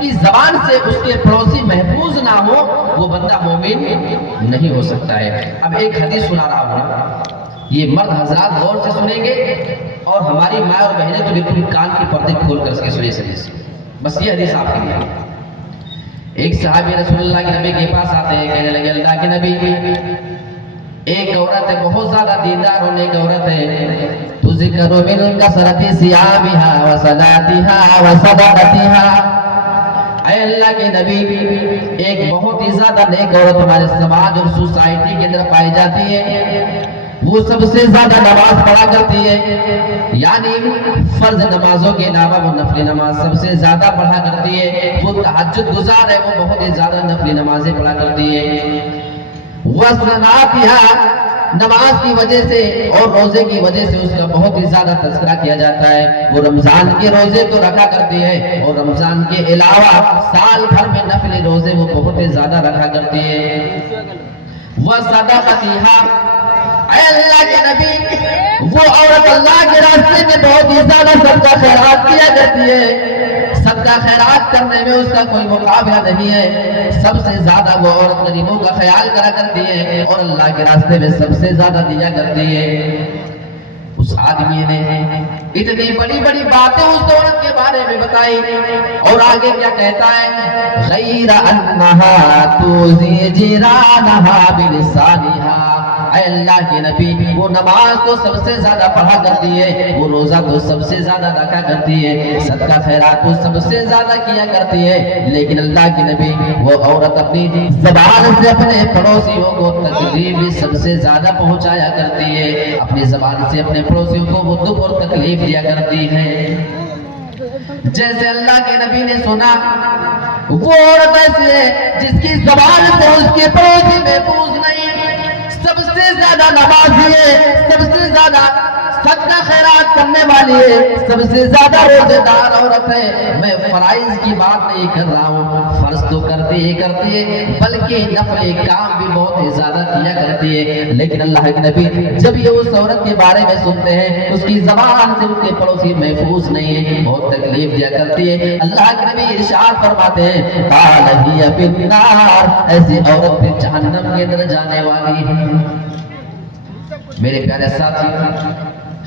کی زبان سے اس کے پڑوسی محفوظ نہ ہو وہ بندہ مومن نہیں ہو سکتا ہے۔ اب ایک حدیث سنا رہا ہوں، یہ مرد حضرات غور سے سنیں گے اور ہماری ماں اور بہنیں تو بالکل کان کی پردے کھول کر اس کے سنیں حدیث، بس یہ حدیث آپ کے لیے۔ ایک صحابی رسول اللہ کے نبی کے پاس آتے ہیں، کہنے لگے اللہ کے نبی ایک عورت ہے بہت زیادہ دیندار ہونے ایک عورت ہے، تو ذکر من کثرت صیامها وصلاتها وصدقتها، اے اللہ کے نبی ایک بہت ہی زیادہ نیک عورت ہمارے سماج اور سوسائٹی کے اندر پائی جاتی ہے، وہ سب سے زیادہ نماز پڑھا کرتی ہے، یعنی فرض نمازوں کے علاوہ وہ نفل نماز سب سے زیادہ پڑھا کرتی ہے، وہ تہجد گزار ہے، وہ بہت ہی زیادہ نفل نمازیں پڑھا کرتی ہے، وَصْنَعَاتِهَا نماز کی وجہ سے اور روزے کی وجہ سے اس کا بہت ہی زیادہ تذکرہ کیا جاتا ہے، وہ رمضان کے روزے تو رکھا کرتی ہے اور رمضان کے علاوہ سال بھر میں نفل روزے وہ بہت ہی زیادہ رکھا کرتی ہے، وَصَدَقَتِهَا اے اللہ کے نبی وہ عورت اللہ کے راستے میں بہت ہی زیادہ صدقہ خیرات کیا کرتی ہے، صدقہ خیرات کرنے میں اس کا کوئی مقابلہ نہیں ہے، سب سے زیادہ وہ عورت غریبوں کا خیال کرا کرتی ہے اور اللہ کے راستے میں سب سے زیادہ دیا کرتی ہے۔ اس آدمی نے اتنی بڑی بڑی باتیں اس عورت کے بارے میں بتائی اور آگے کیا کہتا ہے، غیر انہا توزی جیرانہا بلسانہا، اے اللہ کے نبی وہ نماز تو سب سے زیادہ پڑھا کرتی ہے، وہ روزہ تو سب سے زیادہ رکھا کرتی ہے، صدقہ خیرات تو سب سے زیادہ کیا کرتی ہے، لیکن اللہ کے نبی وہ عورت اپنی زبان سے اپنے پڑوسیوں کو تکلیف بھی سب سے زیادہ پہنچایا کرتی ہے، اپنی زبان سے اپنے پڑوسیوں کو وہ دکھ اور تکلیف دیا کرتی ہے۔ جیسے اللہ کے نبی نے سنا وہ عورت ایسی ہے جس کی زبان سے اس کے پڑوسی محفوظ نہیں، سب سے زیادہ نمازی ہے، سب سے زیادہ صدقہ خیرات کرنے والی ہے، سب سے زیادہ روزے دار عورت ہے۔ میں فرائض کی بات نہیں کر رہا ہوں، فرض تو کرتی ہی کرتی ہے بلکہ نفل کام بھی بہت ہی زیادہ کیا کرتی ہے، لیکن اللہ کے نبی جب یہ اس عورت کے بارے میں سنتے ہیں اس کی زبان سے اس کے پڑوسی محفوظ نہیں ہے، بہت تکلیف دیا کرتی ہے، اللہ کے نبی ارشاد فرماتے ہیں قال ہی فی النار، ایسی عورت پھر جہنم کے اندر جانے والی ہے۔ میرے پیارے ساتھی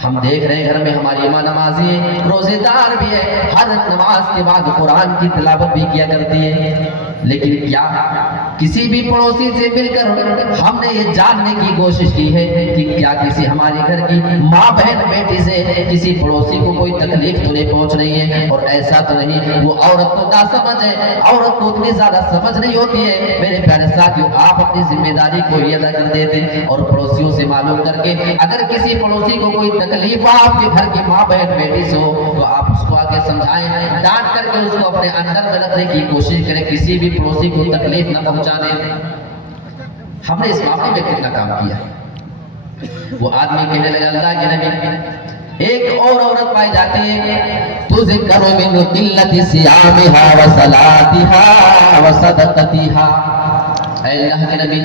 ہم دیکھ رہے ہیں گھر میں ہماری ماں نمازی ہے، روزے دار بھی ہے، ہر نماز کے بعد قرآن کی تلاوت بھی کیا کرتی ہے، لیکن کیا کسی بھی پڑوسی سے مل کر ہم نے یہ جاننے کی کوشش کی ہے کہ کیا کسی ہمارے گھر کی ماں بہن بیٹی سے کسی پڑوسی کو کوئی تکلیف تو نہیں پہنچ رہی ہے؟ اور ایسا تو نہیں وہ عورت تو نہ سمجھ ہے، عورت کو اتنی زیادہ سمجھ نہیں ہوتی ہے۔ میرے پیارے ساتھیوں آپ اپنی ذمہ داری کو یہ ادا کر دیتے اور پڑوسیوں سے معلوم کر کے اگر کسی پڑوسی کو کوئی تکلیف آپ کے گھر کی ماں بہن بیٹی سے ہو تو آپ اس کو آگے سمجھائیں، ڈانٹ کر کے اس کو اپنے اندر میں رکھنے کی کوشش کریں، کسی بھی پڑوسی کو تکلیف نہ پہنچانے۔ ہم نے اس معاملے میں کتنا کام کیا؟ وہ آدمی کہنے لگا اللہ کے نبی ایک اور عورت پائی جاتی ہے تو ذکر من قلت صیامہا وصلاتہا وصدقتہا، اے اللہ کے نبی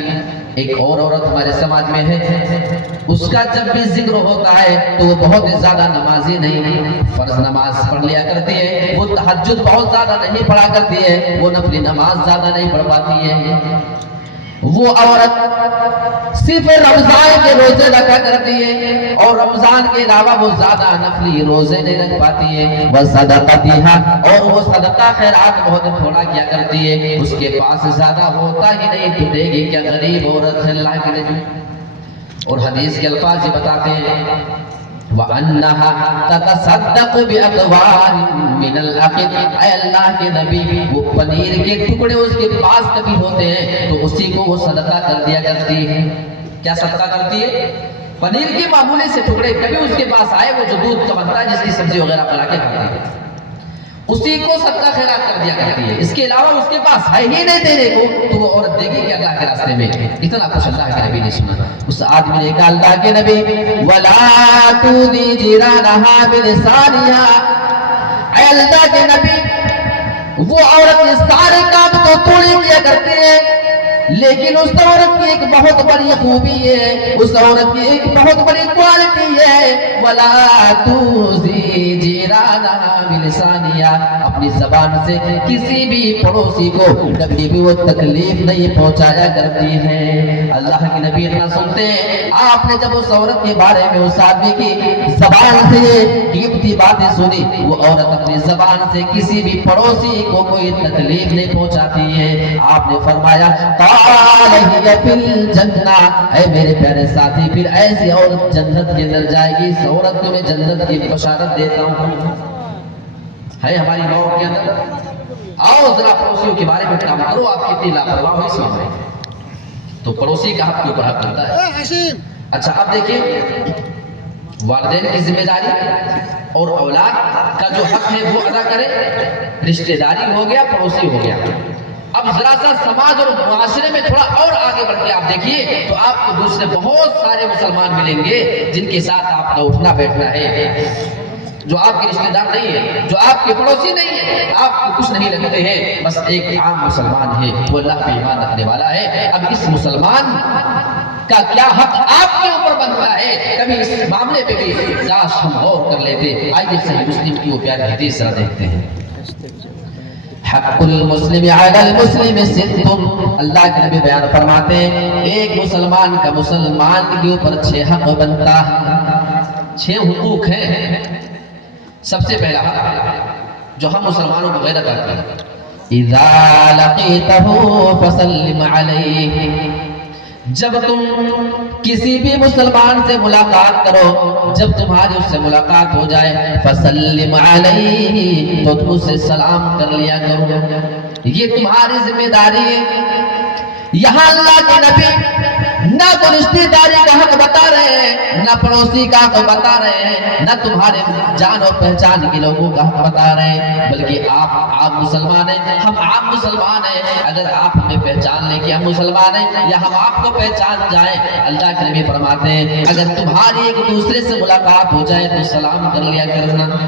ایک اور عورت ہمارے سماج میں ہے، اس کا جب بھی ذکر ہوتا ہے تو وہ بہت زیادہ نمازی نہیں، فرض نماز پڑھ لیا کرتی ہے، وہ تہجد بہت زیادہ نہیں پڑھا کرتی ہے، وہ نفل نماز زیادہ نہیں پڑھ پاتی ہے، وہ عورت صرف رمضان کے روزے رکھا کرتی ہے اور رمضان کے علاوہ وہ زیادہ نفلی روزے نہیں رکھ پاتی ہے، وصدقتہا اور وہ صدقہ خیرات بہت تھوڑا کیا کرتی ہے، اس کے پاس زیادہ ہوتا ہی نہیں، تو دے گی کیا غریب عورت ہے اللہ کے نبی۔ اور حدیث کے الفاظ یہ بتاتے ہیں وَأَنَّهَا تَتَصَدَّقُ بِأَقْوَارٍ مِّنَ الْعَقِدِ، اے اللہ کے نبی وہ پنیر کے ٹکڑے اس کے پاس کبھی ہوتے ہیں تو اسی کو وہ صدقہ کر دیا کرتی ہے۔ کیا صدقہ کرتی ہے؟ پنیر کے معمولی سے ٹکڑے کبھی اس کے پاس آئے، وہ جو دودھ کا بنتا ہے جس کی سبزی وغیرہ پلا کے کھاتی ہے، اسی کو صدقہ خیرات کر دیا کرتی ہے، اس کے علاوہ اس کے پاس ہے ہی نہیں دینے کو، تو وہ عورت دے گی کہ اللہ کے راستے میں؟ اتنا کچھ اللہ کے نبی نے سنا۔ اس آدمی نے کہا اللہ کے نبی وَلَا تُؤْذِي جِيرَانَهَا بِلِسَانِهَا، اے اللہ کے نبی وہ عورت یہ سارے کام تو تھوڑی کیا کرتی ہے، لیکن اس عورت کی ایک بہت بڑی خوبی ہے، اس عورت کی ایک بہت بڑی کوالٹی ہے وَلَا تُؤْذِي جِيرَانَهَا بِلِسَانِهَا، اپنی زبان سے کسی بھی پڑوسی کو کبھی بھی وہ تکلیف نہیں پہنچایا کرتی ہے۔ اللہ کے نبی اتنا سنتے ہیں، آپ نے جب اس عورت کے بارے میں اس آدمی کی زبان سے یہ قیمتی باتیں سنی، وہ عورت اپنی زبان سے کسی بھی پڑوسی کو کوئی تکلیف نہیں پہنچاتی ہے۔ آپ نے فرمایا قال ہی فی الجنہ، اے میرے پیارے ساتھی پھر ایسی عورت جنت کے اندر جائے گی۔ اس عورت کو میں جنت کی بشارت دیتا ہوں۔ ہے ہماری گاؤں کے اندر، آؤ ذرا پڑوسیوں کے بارے میں کام کرو، آپ کتنی لاپرواہ ہوئی سمجھ رہے ہیں۔ تو پڑوسی کا حق کے اوپر حق ہوتا ہے۔ اچھا اب دیکھیے، والدین کی ذمہ داری اور اولاد کا جو حق ہے وہ ادا کرے، رشتہ داری ہو گیا، پڑوسی ہو گیا۔ اب ذرا سا سماج اور معاشرے میں تھوڑا اور آگے بڑھ کے آپ دیکھیے تو آپ کو دوسرے بہت سارے مسلمان ملیں گے جن کے ساتھ آپ کا اٹھنا بیٹھنا ہے، جو آپ کے رشتہ دار نہیں ہے، جو آپ کے پڑوسی نہیں ہے، آپ کو کچھ نہیں لگتے ہیں، بس ایک عام مسلمان ہے، وہ اللہ پہ ایمان رکھنے والا ہے۔ اب اس مسلمان کا کیا حق آپ کے اوپر بنتا ہے، کبھی اس معاملے پہ بھی کاش ہم غور کر لیتے۔ آئیے صحیح مسلم کی وہ پیاری حدیث ذرا دیکھتے ہیں۔ حق المسلم علی المسلم ست، اللہ کے نبی بیان فرماتے ہیں ایک مسلمان کا مسلمان کے اوپر 6 حق بنتا ہے، 6 حقوق ہیں۔ سب سے پہلا حق جو ہم مسلمانوں کو غیرت آتی ہے، اذا لقیتہ فسلم علیہ، جب تم کسی بھی مسلمان سے ملاقات کرو، جب تمہاری اس سے ملاقات ہو جائے، فسلم علیہ، تو تم اس سے سلام کر لیا کرو، یہ تمہاری ذمہ داری ہے۔ یہاں اللہ کے نبی نہ تو رشتہ داری کا حق بتا رہے ہیں، نہ پڑوسی کا حق بتا رہے ہیں، نہ تمہارے جان اور پہچان کے لوگوں کا حق بتا رہے ہیں، بلکہ آپ عام مسلمان ہیں، ہم عام مسلمان ہیں۔ اگر آپ ہمیں پہچان لیں کہ ہم مسلمان ہیں یا ہم آپ کو پہچان جائیں، اللہ کے نبی فرماتے ہیں اگر تمہاری ایک دوسرے سے ملاقات ہو جائے تو سلام کر لیا کرنا۔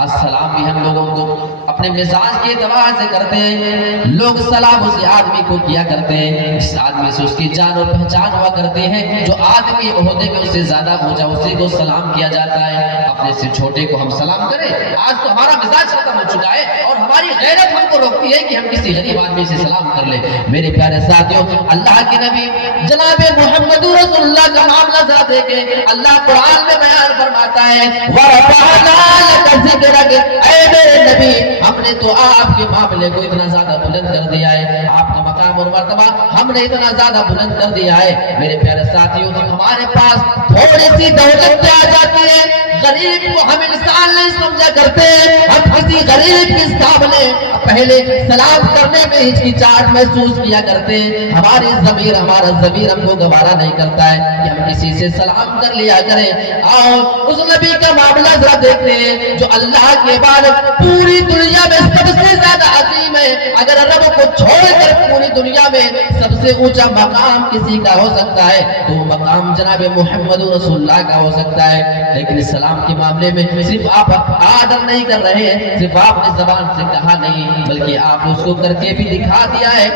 السلام بھی ہم لوگوں کو اپنے مزاج کے اعتبار سے کرتے ہیں، لوگ سلام اسی آدمی کو کیا کرتے ہیں جس آدمی سے اس کی جان اور پہچان ہوا کرتے ہیں، جو آدمی عہدے میں اس سے زیادہ پہنچا اسی کو سلام کیا جاتا ہے۔ اپنے سے چھوٹے کو ہم سلام کریں، آج تو ہمارا مزاج ختم ہو چکا ہے اور ہماری غیرت ہم کو روکتی ہے کہ ہم کسی غریب آدمی سے سلام کر لیں۔ میرے پیارے ساتھیوں، اللہ کے نبی جناب محمد رسول اللہ کا معاملہ ذرا دیکھیں، اللہ قرآن میں بیان فرماتا ہے وَرَفَعْنَا لَكَ ذِكْرَكَ، اے میرے نبی ہم نے تو آپ کے معاملے کو اتنا زیادہ بلند کر دیا ہے، آپ کا مقام اور مرتبہ ہم نے اتنا زیادہ بلند کر دیا ہے۔ میرے پیارے ساتھیوں، ہمارے پاس تھوڑی سی دولت آ جاتی ہے، غریب کو ہم انسان نہیں سمجھا کرتے، ہم کسی غریب کے سامنے پہلے سلام کرنے میں ہچکچاہٹ محسوس کیا کرتے ہیں، ہماری ضمیر ہمارا ضمیر ہم کو گوارا نہیں کرتا ہے کہ ہم کسی سے سلام کر لیا کریں۔ آؤ اس نبی کا معاملہ ذرا دیکھتے ہیں جو اللہ کے بعد پوری دنیا میں سب سے زیادہ عظیم ہے۔ اگر رب کو چھوڑ کر پوری دنیا میں سب سے اونچا مقام کسی کا ہو سکتا ہے تو وہ مقام جناب محمد رسول اللہ کا ہو سکتا ہے، لیکن اسلام کے معاملے میں صرف آپ آدر نہیں کر رہے ہیں، صرف آپ نے زبان سے کہا نہیں بلکہ آپ نے اس کو کر کے بھی دکھا دیا ہے۔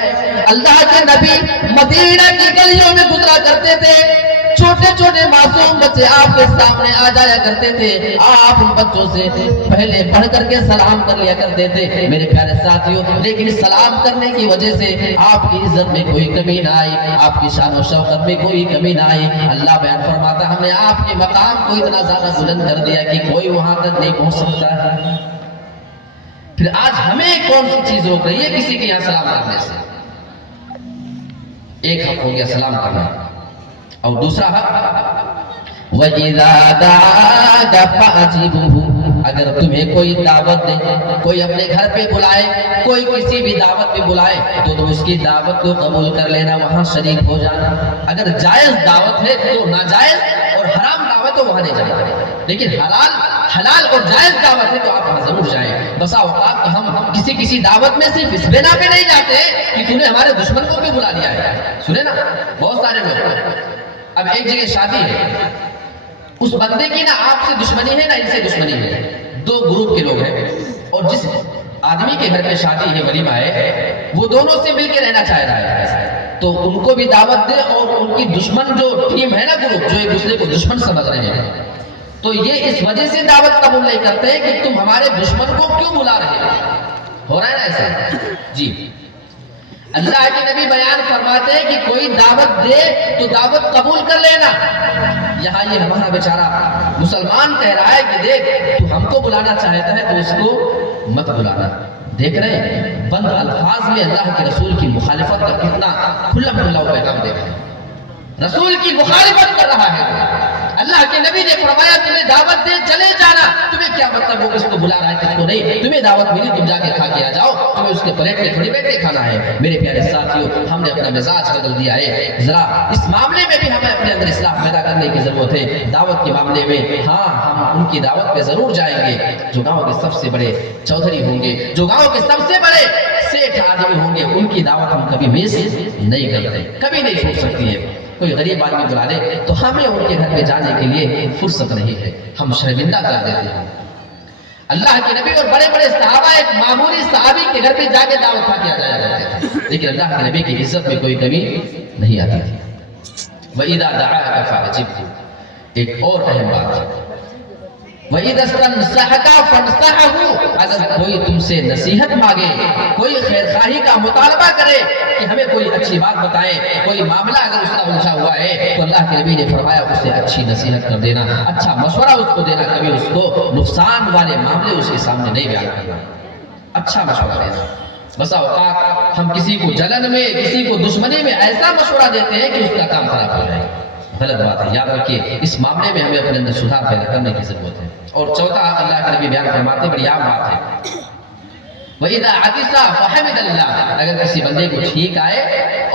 اللہ کے نبی مدینہ کی گلیوں میں گزرا کرتے تھے، چھوٹے چھوٹے معصوم بچے آپ کے سامنے آ جایا کرتے تھے، آپ ان بچوں سے پہلے بڑھ کر کے سلام کر لیا کرتے تھے میرے پیارے ساتھیوں، لیکن سلام کرنے کی وجہ سے آپ کی عزت میں کوئی کمی نہ آئی، آپ کی شان و شوکت میں کوئی کمی نہ آئی۔ اللہ بیان فرماتا ہم نے آپ کے مقام کو اتنا زیادہ بلند کر دیا کہ کوئی وہاں تک نہیں پہنچ سکتا ہے۔ پھر آج ہمیں کون سی چیز روک رہی ہے کسی کے یہاں سلام کرنے سے؟ ایک حق ہو گیا سلام کرنا، اور دوسرا حق وَإِذَا دَعَاكَ فَأَجِبْهُ، اگر تمہیں کوئی دعوت دے، کوئی اپنے گھر پہ بلائے، کوئی کسی بھی دعوت پہ بلائے تو تم اس کی دعوت کو قبول کر لینا، وہاں شریک ہو جانا۔ اگر جائز دعوت ہے تو ناجائز اور حرام دعوت تو وہاں نہیں جانا، لیکن حلال اور جائز دعوت ہے تو آپ وہاں ضرور جائیں۔ بسا اوقات ہم کسی دعوت میں صرف اس بنا پہ نہیں جاتے کہ تم نے ہمارے دشمن کو بھی بلا لیا ہے، سنے نا بہت سارے لوگ۔ اب ایک جگہ شادی ہے، اس بندے کی نہ آپ سے دشمنی ہے نہ ان سے دشمنی ہے، دو گروپ کے لوگ ہیں، اور جس آدمی کے گھر پہ شادی ہے، ولیمہ ہے، وہ دونوں سے مل کے رہنا چاہ رہا ہے تو ان کو بھی دعوت دے، اور ان کی دشمن جو ٹیم ہے نا، گروپ جو ایک دوسرے کو دشمن سمجھ رہے ہیں تو یہ اس وجہ سے دعوت قبول نہیں کرتے کہ تم ہمارے دشمن کو کیوں بلا رہے ہو رہا ہے نا ایسا؟ جی اللہ کے نبی بیان فرماتے ہیں کہ کوئی دعوت دے تو دعوت قبول کر لینا. یہاں یہ ہمارا بیچارہ مسلمان کہہ رہا ہے کہ دیکھ تو ہم کو بلانا چاہتا ہے تو اس کو مت بلانا. دیکھ رہے ہیں بند الفاظ میں اللہ کے رسول کی مخالفت کا کتنا کھلا کھلا پیغام دے رہا ہے. رسول کی مخالفت کر رہا ہے. اللہ کے نبی نے فرمایا تمہیں دعوت دے چلے جانا. تمہیں کیا مطلب وہ کس کو بلا رہا ہے کس کو نہیں؟ تمہیں دعوت ملی تم جا کے کھا کے آ جاؤ. تمہیں اس کے پلیٹ میں تھوڑی بیٹھ کے کھانا ہے. میرے پیارے ساتھیوں ہم نے اپنا مزاج بدل دیا ہے. ذرا اس معاملے میں بھی ہمیں اپنے اندر اصلاح پیدا کرنے کی ضرورت ہے. دعوت کے معاملے میں ہاں ہم ان کی دعوت پہ ضرور جائیں گے جو گاؤں کے سب سے بڑے چودھری ہوں گے, جو گاؤں کے سب سے بڑے سیٹھ آدمی ہوں گے. ان کی دعوت ہم کبھی مس نہیں کرتے, کبھی نہیں چھوڑ سکتی ہے. کوئی غریب آدمی بلا لے تو ہمیں ان کے گھر پہ جانے کے لیے فرصت نہیں ہے, ہم شرمندہ کر دیتے ہیں. اللہ کے نبی اور بڑے بڑے صحابہ ایک معمولی صحابی کے گھر پہ جا کے دعوت کھا کے آ جایا کرتے تھے, لیکن اللہ کے نبی کی عزت میں کوئی کمی نہیں آتی تھی. وَإِذَا دَعَاكَ فَأَجِبْهُ. ایک اور اہم بات ہے وَإِذَا اسْتَنصَحَكَ فَانصَحْهُ. اگر کوئی تم سے نصیحت مانگے, کوئی خیر خواہی کا مطالبہ کرے کہ ہمیں کوئی اچھی بات بتائے, کوئی معاملہ اگر اس کا الجھا ہوا ہے تو اللہ کے نبی نے فرمایا اسے اچھی نصیحت کر دینا, اچھا مشورہ اس کو دینا, کبھی اس کو نقصان والے معاملے اس کے سامنے نہیں بیان کرنا, اچھا مشورہ دینا. بسا اوقات ہم کسی کو جلن میں, کسی کو دشمنی میں ایسا مشورہ دیتے ہیں کہ اس کا کام خراب ہو جائے. غلط بات ہے. یاد رکھیے اس معاملے میں ہمیں اپنے اندر سدھار پیدا کرنے کی ضرورت ہے. اور چوتھا اللہ کے نبی بیان فرماتے ہیں, بڑی عام بات ہے, وَإِذَا عَطِسَ فَحَمِدَ اللَّهَ. اگر کسی بندے کو چھینک آئے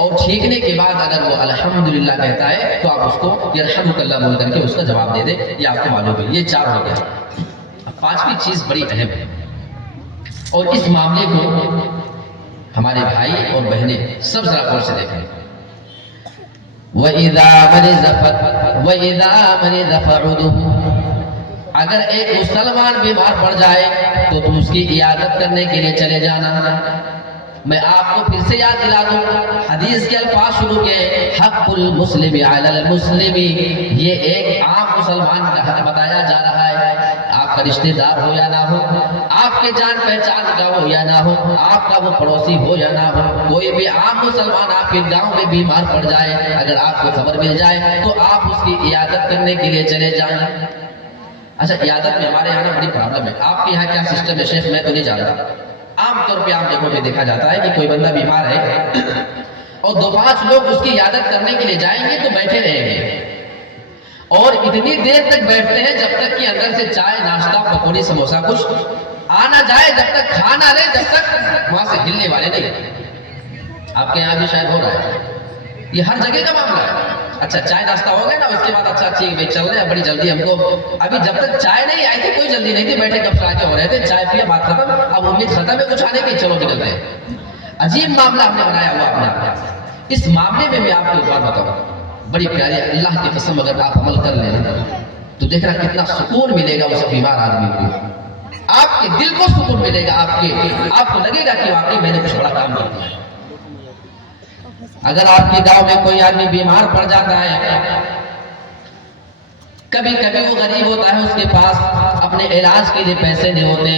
اور چھینکنے کے بعد اگر وہ الحمدللہ کہتا ہے تو آپ اس کو یرحمک اللہ بول کر کے اس کا جواب دے دیں. یہ آپ کو معلوم ہے. یہ 4 ہو گیا. اب 5ویں چیز بڑی اہم ہے, اور اس معاملے کو ہمارے بھائی اور بہنیں سب ذرا غور سے دیکھیں. وَإِذَا مَرِضَ فَعُودُهُ. اگر ایک مسلمان بیمار پڑ جائے تو تم اس کی عیادت کرنے کے لیے چلے جانا. میں آپ کو پھر سے یاد دلا دوں, حدیث کے الفاظ شروع کے حق المسلم علی المسلم, یہ ایک عام مسلمان کا حق بتایا جا رہا ہے. آپ کا رشتہ دار ہو یا نہ ہو, آپ کے جان پہچان کا ہو یا نہ ہو, آپ کا وہ پڑوسی ہو یا نہ ہو, کوئی بھی عام مسلمان آپ کے گاؤں میں بیمار پڑ جائے, اگر آپ کو خبر مل جائے تو آپ اس کی عیادت کرنے کے لیے چلے جائیں. اچھا عیادت میں ہمارے یہاں بڑی پرابلم ہے. آپ کے یہاں کیا سسٹم ہے شیخ میں تو نہیں جانتا. عام طور پہ عام جگہوں میں دیکھا جاتا ہے کہ کوئی بندہ بیمار ہے اور 2-5 لوگ اس کی عیادت کرنے کے لیے جائیں گے تو بیٹھے رہیں گے, اور اتنی دیر تک بیٹھتے ہیں جب تک کہ اندر سے چائے ناشتہ پکوڑی سموسہ کچھ آنا جائے, جب تک کھانا رہے جب تک وہاں سے ہلنے والے نہیں. آپ کے یہاں بھی شاید ہو رہا ہے, یہ ہر جگہ کا معاملہ ہے. اچھا چائے ناشتہ ہو گیا نا, اس کے بعد اچھا ٹھیک بھائی چل رہے ہیں, بڑی جلدی ہم کو, ابھی جب تک چائے نہیں آئی تھی کوئی جلدی نہیں تھی, بیٹھے کب سے ہو رہے تھے, چائے پیا بات ختم, اب امید ختم ہے کچھ آنے کی, چلو نکلتے ہیں. عجیب معاملہ ہم نے بنایا ہوا اپنا. اس معاملے میں میں آپ کو ایک بات بتاؤں, بڑی پیاری, اللہ کی قسم اگر آپ عمل کر لیں تو دیکھنا کتنا سکون ملے گا اس بیمار آدمی کو. آپ کے دل کو سکون ملے گا, آپ کو لگے گا کہ واقعی میں نے کچھ بڑا کام کر دیا. اگر آپ کے گاؤں میں کوئی آدمی بیمار پڑ جاتا ہے, کبھی کبھی وہ غریب ہوتا ہے, اس کے پاس اپنے علاج کے لیے پیسے نہیں ہوتے,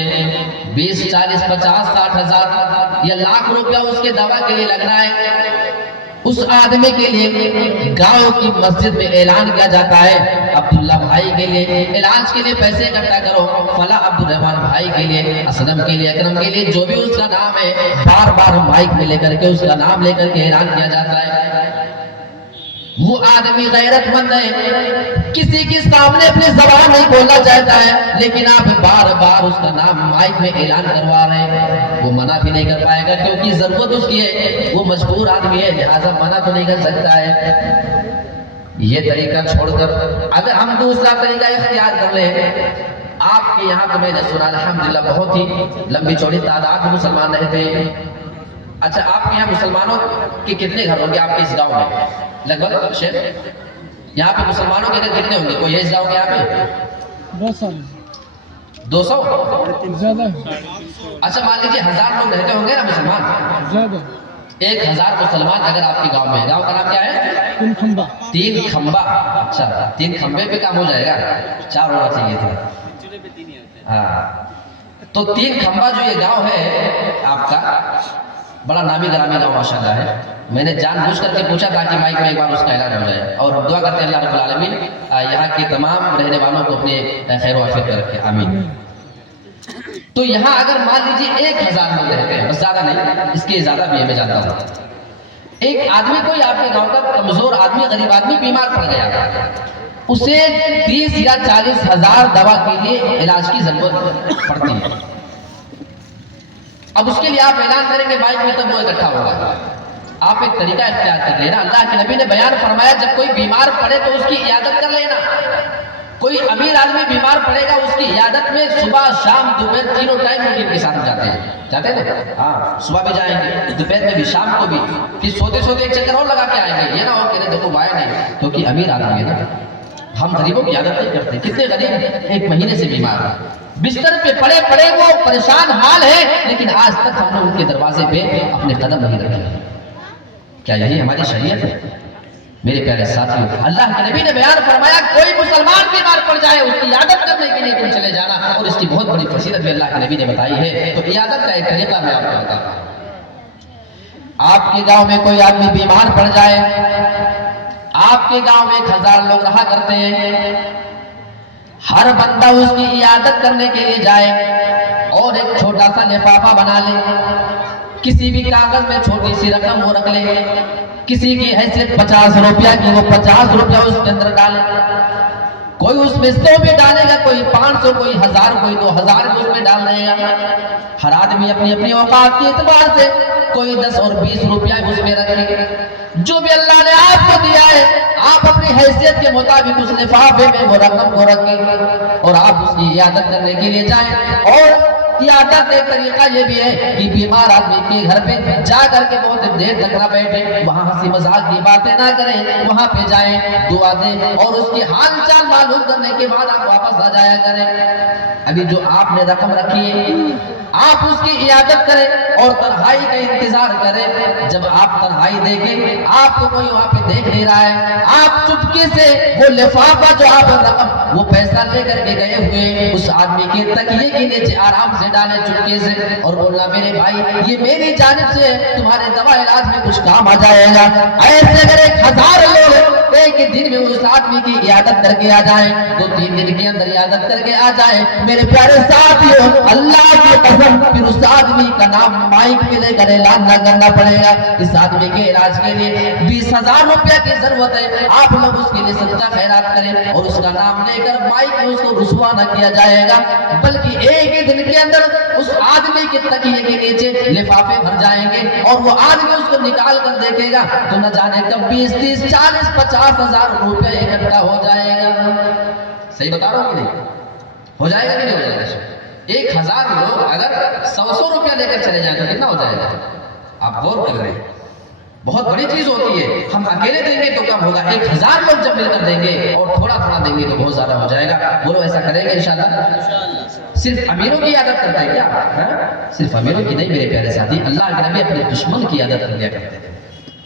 20, 40, 50, 60 ہزار یا لاکھ روپیہ اس کے دوا کے لیے لگ رہا ہے. اس آدمی کے لیے گاؤں کی مسجد میں اعلان کیا جاتا ہے, عبداللہ بھائی کے لیے علاج کے لیے پیسے اکٹھا کرو, فلاں عبد الرحمان بھائی کے لیے, اسلم کے لیے, اکرم کے لیے, جو بھی اس کا نام ہے, بار بار مائک میں لے کر کے اس کا نام لے کر کے اعلان کیا جاتا ہے. وہ آدمی غیرت مند ہے, کسی کے سامنے اپنی زبان نہیں بولنا چاہتا ہے, لیکن آپ بار بار اس کا نام مائک میں اعلان کروا رہے ہیں, وہ منع بھی نہیں کر پائے گا کیونکہ ضرورت اس کی ہے, وہ مجبور آدمی ہے, لہٰذا منع تو نہیں کر سکتا ہے. یہ طریقہ چھوڑ کر اگر ہم دوسرا طریقہ اختیار کر لیں, آپ کے یہاں تو میں نے سنا الحمدللہ بہت ہی لمبی چوڑی تعداد مسلمان رہتے ہیں. اچھا آپ کے یہاں مسلمانوں کے کتنے گھر ہوں گے آپ کے اس گاؤں میں؟ لگ بھگ شیخ یہاں پہ مسلمانوں کے گھر کتنے ہوں گے؟ کوئی ہے اس گاؤں کے یہاں پہ 200 زیادہ. اچھا مان لیجیے 1000 لوگ رہتے ہوں گے نا مسلمان, 1000 مسلمان اگر آپ کے گاؤں میں، گاؤں کا نام کیا ہے؟ تین کھمبا۔ اچھا 3 کھمبے پہ کام ہو جائے گا، 4 ہونا چاہیے تھا۔ ہاں تو 3 کھمبا جو یہ گاؤں ہے آپ کا، بڑا نامی گرامی گاؤں ماشاءاللہ ہے۔ میں نے جان بوجھ کر کے پوچھا تاکہ مائک میں ایک بار اس کا اعلان ہو جائے، اور دعا کرتے ہیں اللہ رب العالمین یہاں کے تمام رہنے والوں کو اپنے خیر و عافیت رکھے، آمین۔ تو یہاں اگر مان لیجیے 1000 لوگ رہتے ہیں، بس زیادہ نہیں، اس کے زیادہ بھی ہے میں جانتا ہوں۔ ایک آدمی کوئی آپ کے گاؤں کا کمزور آدمی، غریب آدمی بیمار پڑ گیا، اسے 30 یا 40 ہزار دوا کے لیے علاج کی ضرورت پڑتی ہے۔ اب اس کے لیے آپ اعلان کریں گے مائک میں، تب وہ اکٹھا ہوگا۔ آپ ایک طریقہ اختیار کر لینا، اللہ کے نبی نے بیان فرمایا جب کوئی بیمار پڑے تو اس کی عیادت کر لینا۔ کوئی امیر آدمی بیمار پڑے گا، اس کی عیادت میں صبح شام دوپہر تینوں ٹائم روٹین کے ساتھ جاتے ہیں نا؟ ہاں صبح بھی جائیں گے، دوپہر میں بھی، شام کو بھی، پھر سوتے سوتے ایک چکر اور لگا کے آئیں گے۔ یہ نہ ہو کہ دیکھو وہ آئے نہیں، کیونکہ امیر آدمی ہے نا، ہم غریبوں کی عیادت نہیں کرتے۔ کتنے غریب 1 مہینے سے بیمار ہیں، بستر پہ پڑے پڑے وہ پریشان حال ہے، لیکن آج تک ہم نے ان کے دروازے پہ اپنے قدم نہیں رکھے۔ کیا یہی ہماری شریعت ہے؟ میرے پیارے ساتھیوں، اللہ کے نبی نے بیان فرمایا کوئی مسلمان بیمار پڑ جائے اس کی عیادت کرنے کے لیے تم چلے جانا، اور اس کی بہت بڑی فضیلت بھی اللہ کے نبی نے بتائی ہے۔ تو عیادت کا ایک طریقہ میں آپ کو بتاتا ہوں۔ آپ کے گاؤں میں کوئی آدمی بیمار پڑ جائے، آپ کے گاؤں میں 1000 لوگ رہا کرتے ہیں، ہر بندہ اس کی عیادت کرنے کے لیے جائے اور ایک چھوٹا سا لفافہ بنا لے، کسی بھی کاغذ میں چھوٹی سی رقم وہ رکھ لے، کسی کی حیثیت 50 روپیہ کی، وہ 50 روپیہ اس کے اندر ڈالے، کوئی اس میں 100 بھی ڈالے گا، کوئی 500، کوئی 1000، کوئی 2000 بھی اس میں ڈال دے گا۔ ہر آدمی اپنی اپنی اوقات کے اعتبار سے کوئی 10 اور 20 روپیہ اس میں رکھے، جو بھی اللہ نے آپ کو دیا ہے آپ اپنی حیثیت کے مطابق اس لفافے میں وہ رقم کو رکھیں اور آپ اس کی عیادت کرنے کے لیے جائیں۔ اور عیادت کا ایک طریقہ یہ بھی ہے کہ بیمار آدمی کے گھر پہ جا کر کے بہت دیر تک نہ بیٹھے، وہاں ہنسی مذاق کی باتیں نہ کریں، وہاں پہ جائیں، دعا دیں اور اس کی حال چال معلوم کرنے کے بعد آپ واپس آ جایا کریں۔ ابھی جو آپ نے رقم رکھی ہے آپ اس کی عیادت کریں اور تنہائی کا انتظار کریں۔ جب آپ تنہائی دیکھیں، آپ کو کوئی وہاں پہ دیکھ نہیں رہا ہے، آپ چپکے سے وہ لفافہ جو آپ رقم وہ پیسہ لے کر کے گئے ہوئے اس آدمی کے تکیے کے نیچے آرام سے ڈالے چپکے سے، اور بولا میرے بھائی یہ میری جانب سے تمہارے دوا علاج میں کچھ کام آ جائے گا۔ ایسے اگر 1000 لوگ ایک دن میں اس آدمی کی عیادت کر کے آ جائیں، 2-3 دن کے اندر عیادت کر کے آ جائیں، میرے پیارے ساتھیوں اللہ کی قسم پھر اس آدمی کا نام مائک پہ لے کر اعلان نہ کرنا پڑے گا۔ اس آدمی کے علاج کے لیے 20,000 روپیہ کی ضرورت ہے، آپ لوگ اس کے لیے صدقہ خیرات کریں اور اس کا نام لے کر مائک میں اس کو رسوا نہ کیا جائے گا، بلکہ ایک ہی دن کے اندر اس آدمی کے تکیے کے نیچے لفافے بھر جائیں گے اور وہ آدمی اس کو نکال کر دیکھے گا تو نہ جانے کب 20, 30, 40, 50,000 روپے اکٹھا ہو جائے گا۔ صحیح بتا رہا ہوں کہ نہیں؟ ہو جائے گا کہ نہیں ہو جائے گا؟ 1000 لوگ اگر 100 روپیہ لے کر چلے جائیں تو کتنا ہو جائے گا؟ آپ غور کر رہے ہیں، بہت بڑی چیز ہوتی ہے۔ ہم اکیلے دیں گے تو کم ہوگا، 1000 لوگ جب مل کر دیں گے اور تھوڑا تھوڑا دیں گے تو بہت زیادہ ہو جائے گا۔ بولو ایسا کریں گے انشاءاللہ؟ صرف امیروں کی عادت کرتے ہیں کیا؟ صرف امیروں کی نہیں میرے پیارے ساتھی، اللہ کے نبی اپنے دشمن کی عادت کر لیا کرتے تھے۔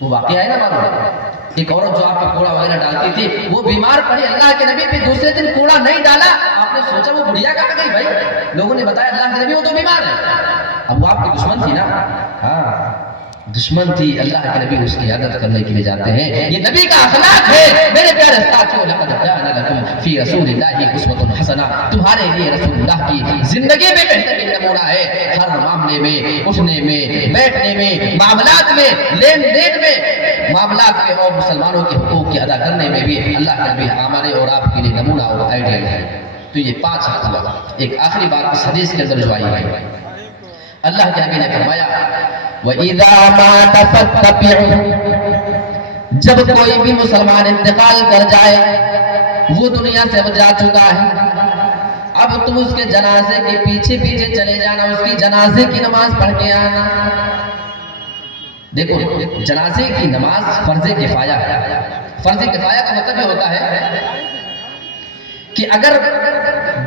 وہ واقعہ ہے نا معلوم؟ ایک عورت جو آپ پہ کوڑا وغیرہ ڈالتی تھی، وہ بیمار پڑی، اللہ کے نبی پہ دوسرے دن کوڑا نہیں ڈالا، آپ نے سوچا وہ بڑھیا کہاں گئی بھائی؟ لوگوں نے بتایا اللہ کے نبی وہ تو بیمار ہے، اب وہ آپ کی دشمن تھی نا، ہاں دشمن تھی، اللہ کے نبی اس کی عادت کرنے کے لیے جاتے ہیں۔ یہ نبی کا اخلاق ہے میرے پیارے ساتھیوں، لقد کان لکم فی رسول اللہ اسوۃ حسنہ، تمہارے لیے رسول اللہ کی زندگی میں بہترین نمونہ ہے، ہر معاملے میں، اٹھنے میں، بیٹھنے میں، معاملات میں، لین دین میں، معاملات میں اور مسلمانوں کے حقوق کی ادا کرنے میں بھی اللہ کے نبی ہمارے اور آپ کے لیے نمونہ اور آئیڈیل ہے۔ تو یہ 5 حقوق، ایک آخری بات اس حدیث کے اندر جو آئی ہے، اللہ کے نبی نے فرمایا وَإِذَا مَاتَ فَاتَّبِعُوا، جب کوئی بھی مسلمان انتقال کر جائے، وہ دنیا سے اب جا چکا ہے، اب تم اس کے جنازے کے پیچھے پیچھے چلے جانا، اس کی جنازے کی نماز پڑھ کے آنا۔ دیکھو جنازے کی نماز فرض کفایہ ہے۔ فرض کفایہ کا مطلب یہ ہوتا ہے کہ اگر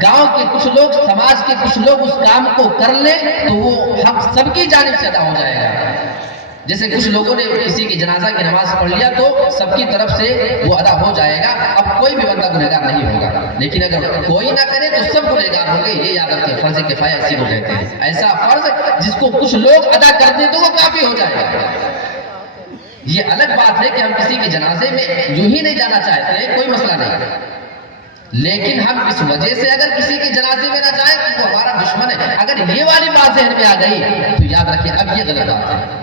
گاؤں کے کچھ لوگ، سماج کے کچھ لوگ اس کام کو کر لیں تو وہ حق سب کی جانب سے ادا ہو جائے گا۔ جیسے کچھ لوگوں نے کسی کی جنازہ کی نماز پڑھ لیا تو سب کی طرف سے وہ ادا ہو جائے گا، اب کوئی بھی بندہ گنہگار نہیں ہوگا، لیکن اگر کوئی نہ کرے تو سب گنہگار ہوں گے، یہ یاد رکھیں، فرض کفایہ اسی کو کہتے ہیں، ایسا فرض جس کو کچھ لوگ ادا کر دیں تو وہ کافی ہو جائے گا۔ یہ الگ بات ہے کہ ہم کسی کے جنازے میں یوں ہی نہیں جانا چاہتے ہیں، کوئی مسئلہ نہیں، لیکن ہم اس وجہ سے اگر کسی کے جنازے میں نہ جائیں کہ وہ ہمارا دشمن ہے، اگر یہ والی بات ذہن میں آ گئی تو یاد رکھیں اب یہ غلط بات ہے۔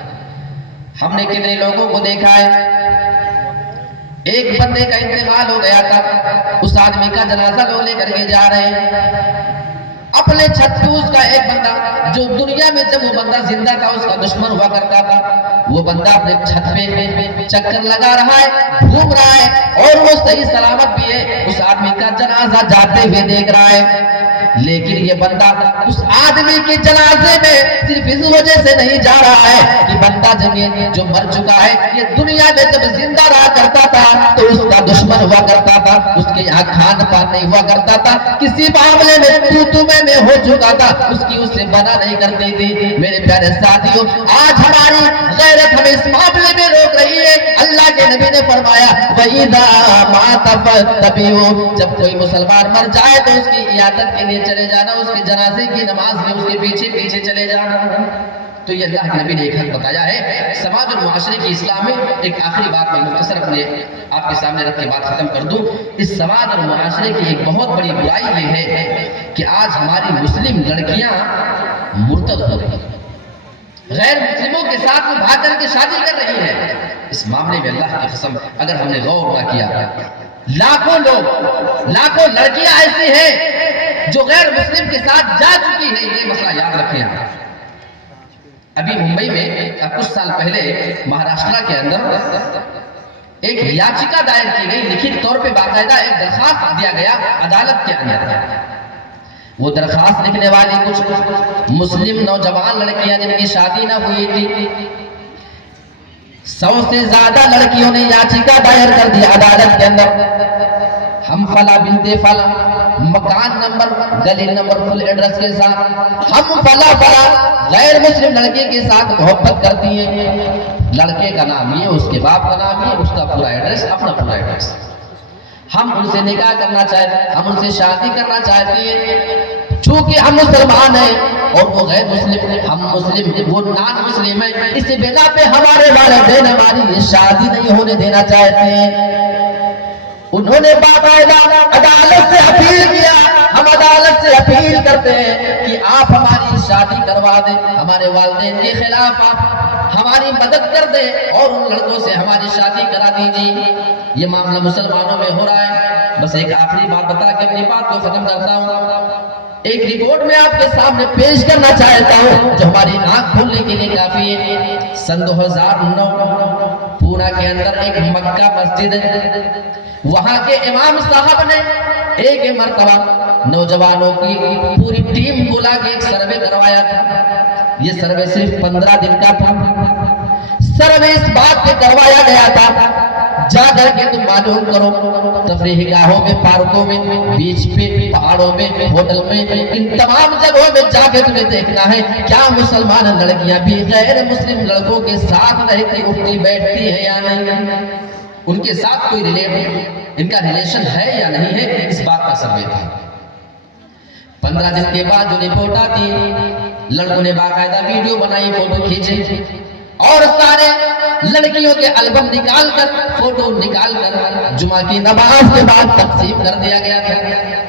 ہم نے کتنے لوگوں کو دیکھا ہے، ایک بندے کا انتقال ہو گیا تھا، اس آدمی کا جنازہ لوگ لے کر کے جا رہے ہیں، اپنے چھت پہ اس کا ایک بندہ جو دنیا میں جب وہ بندہ زندہ تھا اس کا دشمن ہوا کرتا تھا، وہ بندہ اپنے چھت پہ چکر لگا رہا ہے، گھوم رہا ہے اور وہ صحیح سلامت بھی ہے، اس آدمی کا جنازہ جاتے ہوئے دیکھ رہا ہے، لیکن یہ بندہ اس آدمی کے جنازے میں صرف اس وجہ سے نہیں جا رہا ہے کہ بندہ جو مر چکا ہے یہ دنیا میں جب زندہ رہا کرتا تھا تو اس کا دشمن ہوا کرتا تھا، اس کے یہاں کھان پان نہیں ہوا کرتا تھا، کسی معاملے میں میں ہو چکا تھا، اس کی اس سے بنا نہیں کرتی تھی۔ میرے پیارے ساتھیوں، آج ہماری غیرت ہمیں اس معاملے میں روک رہی ہے۔ اللہ کے نبی نے فرمایا وَإِذَا مَاتَ فَاتَّبِعُوا، جب کوئی مسلمان مر جائے تو اس کی عیادت کے لیے چلے جانا، اس کے جنازے کی نماز میں اس کے پیچھے پیچھے چلے جانا۔ تو یہ اللہ کے نبی نے ایک حق بتایا ہے۔ سماج اور معاشرے کی اصلاح میں ایک آخری بات میں مختصر اپنے آپ کے سامنے رکھ کے بات ختم کر دوں۔ اس سماج اور معاشرے کی ایک بہت بڑی برائی یہ ہے کہ آج ہماری مسلم لڑکیاں مرتد ہو رہی ہیں، غیر مسلموں کے ساتھ وہ بھاگ کر کے شادی کر رہی ہیں۔ اس معاملے میں اللہ کی قسم اگر ہم نے غور نہ کیا، لاکھوں لوگ، لاکھوں لڑکیاں ایسی ہیں جو غیر مسلم کے ساتھ جا چکی ہیں، یہ مسئلہ یاد رکھیں۔ ابھی ممبئی میں کچھ سال پہلے مہاراشٹرا کے اندر ایک یاچکا دائر کی گئی، لکھت طور پہ باقاعدہ ایک درخواست دیا گیا عدالت کے اندر۔ وہ درخواست لکھنے والی کچھ مسلم نوجوان لڑکیاں جن کی شادی نہ ہوئی تھی، 100 سے زیادہ لڑکیوں نے یاچکا دائر کر دی عدالت کے اندر، ہم فلاں بنت فلاں، مکان نمبر، گلی نمبر، فل ایڈریس کے ساتھ ہم فلاں فلاں غیر مسلم لڑکے کے ساتھ محبت کرتی ہیں، لڑکے کا نام یہ، اس کے باپ کا نام یہ، اس کا پورا ایڈریس، اپنا پورا ایڈریس، ہم ان سے نکاح کرنا چاہتے ہیں، ہم ان سے شادی کرنا چاہتے ہیں، چونکہ ہم مسلمان ہیں اور وہ غیر مسلم، ہم مسلم، وہ نان مسلم ہیں، اس بنا پہ ہمارے والدین ہماری یہ شادی نہیں ہونے دینا چاہتے ہیں۔ انہوں نے باقاعدہ عدالت سے اپیل کیا، ہم عدالت سے اپیل کرتے ہیں کہ آپ ہماری شادی کروا دیں، ہمارے والدین کے خلاف آپ ہماری مدد کر دیں اور ان لڑکوں سے ہماری شادی کرا دیجیے۔ یہ معاملہ مسلمانوں میں ہو رہا ہے۔ بس ایک آخری بات بتا کے اپنی بات کو ختم کرتا ہوں۔ ایک رپورٹ میں آپ کے سامنے پیش کرنا چاہتا ہوں جو ہماری آنکھ کھولنے کے لیے کافی ہے۔ سن 2009 پونا کے اندر ایک مکہ مسجد ہے، وہاں کے امام صاحب نے ایک مرتبہ نوجوانوں کی پوری ٹیم بلا کے ایک سروے کروایا تھا۔ یہ سروے صرف 15 دن کا تھا۔ سروے اس بات پہ کروایا گیا تھا، جا کر کے تم معلوم کرو تفریح گاہوں میں، پارکوں میں، بیچ پہ، پہاڑوں میں، ہوٹل میں، ان تمام جگہوں میں جا کے تمہیں دیکھنا ہے کیا مسلمان لڑکیاں بھی غیر مسلم لڑکوں کے ساتھ رہتی اٹھتی بیٹھتی ہیں یا نہیں، ان کے ساتھ کوئی ان کا ریلیشن ہے یا نہیں ہے، اس بات کا سروے تھا۔ 15 دن کے بعد جو رپورٹ آتی، لڑکوں نے باقاعدہ ویڈیو بنائی، فوٹو کھینچے اور سارے لڑکیوں کے البم نکال کر، فوٹو نکال کر جمعہ کی نماز کے بعد تقسیم کر دیا گیا تھا۔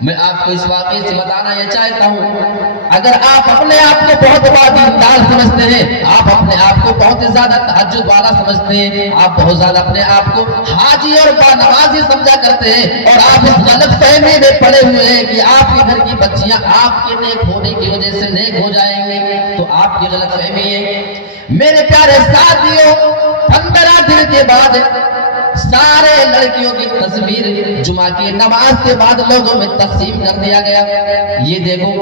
میں آپ کو اس واقعے سے بتانا یہ چاہتا ہوں، اگر آپ اپنے آپ کو بہت دیندار سمجھتے ہیں، آپ اپنے آپ کو بہت زیادہ تہجد والا سمجھتے ہیں، آپ بہت زیادہ اپنے آپ کو حاجی اور بانمازی سمجھا کرتے ہیں، اور آپ اس غلط فہمی میں پڑے ہوئے ہیں کہ آپ کے گھر کی بچیاں آپ کے نیک ہونے کی وجہ سے نیک ہو جائیں گے، تو آپ کی غلط فہمی ہے۔ میرے پیارے ساتھیوں، 15 دن کے بعد سارے لڑکیوں کی تصویر جمعہ کی نماز کے بعد لوگوں میں تقسیم کر دیا گیا۔ یہ دیکھو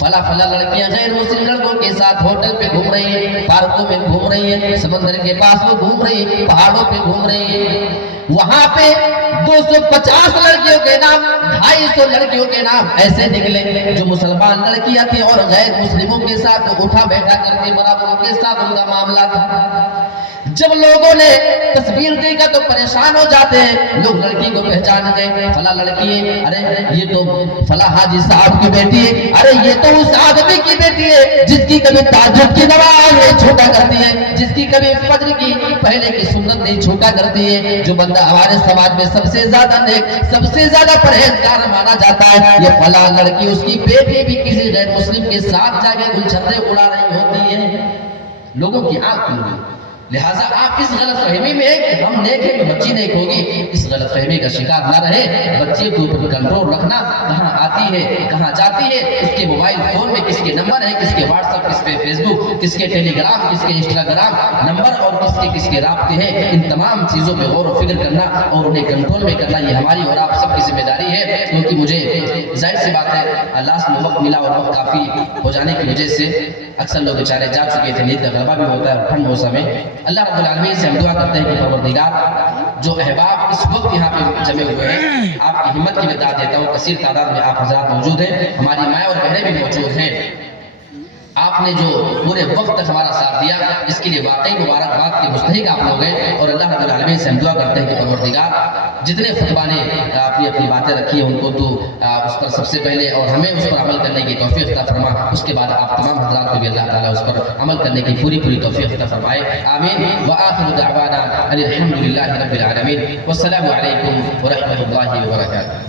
فلا فلا لڑکیاں غیر مسلم لڑکوں کے ساتھ ہوٹل پہ گھوم رہی ہیں، پارکوں میں گھوم رہی ہیں، سمندر کے پاس وہ گھوم رہی ہیں، پہاڑوں پہ گھوم رہی ہیں، وہاں پہ 250 لڑکیوں کے نام، 250 لڑکیوں کے نام ایسے نکلے جو مسلمان لڑکیاں تھیں اور غیر مسلموں کے ساتھ اٹھا بیٹھا کرتے برابروں کے ساتھ ان کا معاملہ تھا۔ جب لوگوں نے تصویر دیکھا تو پریشان ہو جاتے ہیں، لوگ لڑکی کو پہچان گئے، فلاں لڑکی ہے، ارے یہ تو فلاں حاجی صاحب کی بیٹی ہے، ارے یہ تو اس آدمی کی بیٹی ہے جس کی کبھی تہجد کی نماز نہیں چھوٹا کرتی ہے، جس کی کبھی فجر کی پہلے کی سنت نہیں چھوٹا کرتی ہے، جو بندہ ہمارے سماج میں سب سے زیادہ نیک، سب سے زیادہ پرہیزگار مانا جاتا ہے، یہ فلاں لڑکی اس کی بیٹی بھی کسی غیر مسلم کے ساتھ جا کے گلچھتیں اڑا رہی ہوتی ہے، لوگوں کی آنکھ کھل گئی۔ لہٰذا آپ اس غلط فہمی میں ہے کہ ہم نیک ہیں تو بچی نیک ہوگی، اس غلط فہمی کا شکار نہ رہے، بچے کے اوپر کنٹرول رکھنا، کہاں آتی ہے کہاں جاتی ہے، اس کے موبائل فون میں کس کے نمبر ہے، کس کے واٹس ایپ، کس پہ فیس بک، کس کے ٹیلی گرام، کس کے انسٹاگرام نمبر اور کس کے رابطے ہیں، ان تمام چیزوں پہ غور و فکر کرنا اور انہیں کنٹرول میں کرنا، یہ ہماری اور آپ سب کی ذمہ داری ہے۔ کیونکہ مجھے ظاہر سی بات ہے لاسٹ میں وقت ملا اور وقت کافی ہو جانے کی وجہ سے اکثر لوگ بیچارے جا چکے تھے، نیند کا غلبہ بھی ہوتا ہے اور ٹھنڈ موسم ہے۔ اللہ رب العالمین سے ہم دعا کرتے ہیں کہ پروردگار جو احباب اس وقت یہاں پہ جمع ہوئے ہیں، آپ کی ہمت کی میں داد دیتا ہوں، کثیر تعداد میں آپ حضرات موجود ہیں، ہماری مائیں اور بہنیں بھی موجود ہیں، آپ نے جو پورے وقت تک ہمارا ساتھ دیا اس کے لیے واقعی مبارکباد کے مستحق آپ لوگ ہیں، اور اللہ رب العالمین سے ہم دعا کرتے ہیں کہ پروردگار جتنے خطبہ نے اپنی اپنی باتیں رکھی ہیں ان کو تو اس پر سب سے پہلے اور ہمیں اس پر عمل کرنے کی توفیق عطا فرما، اس کے بعد آپ تمام حضرات کو بھی اللہ تعالیٰ اس پر عمل کرنے کی پوری توفیق عطا فرمائے، آمین۔ وآخر دعوانا الحمد للہ رب العالمین، والسلام علیکم ورحمۃ اللہ وبرکاتہ۔